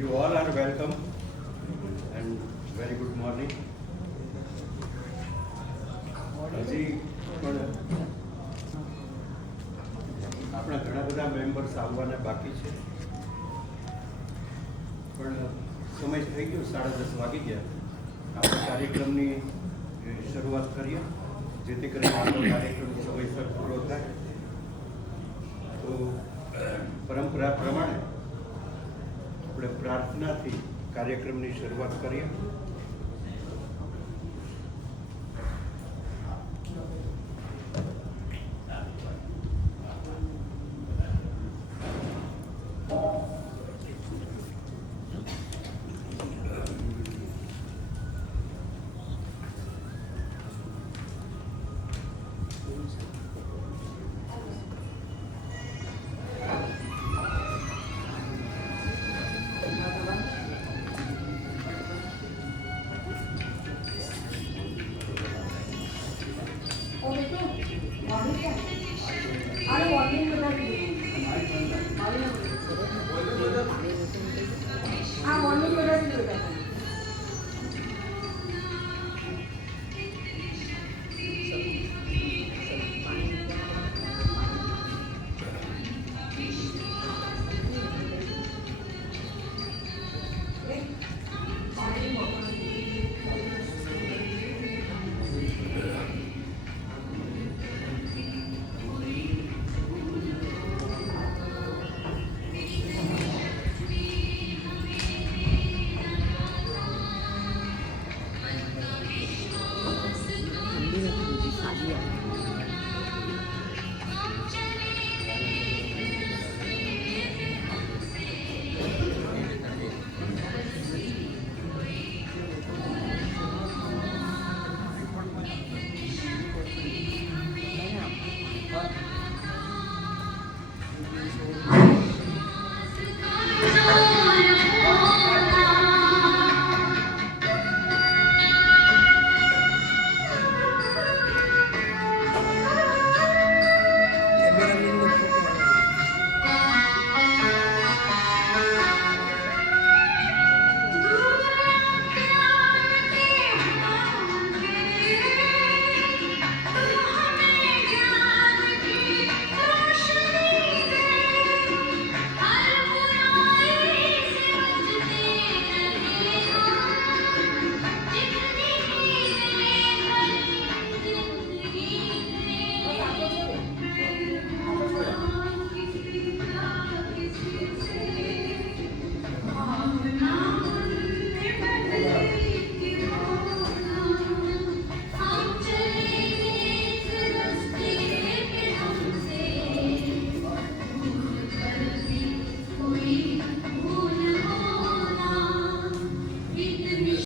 You all are welcome and very good morning. હજી પણ આપણા ઘણા બધા મેમ્બર્સ આવવાના બાકી છે, પણ સમય થઈ ગયો, 10:30 વાગી ગયા. આપણે કાર્યક્રમની શરૂઆત કરીએ, જેથી કરીને આપણો કાર્યક્રમ સમયસર પૂરો થાય. તો પરંપરા પ્રમાણે આપણે પ્રાર્થનાથી કાર્યક્રમની શરૂઆત કરીએ.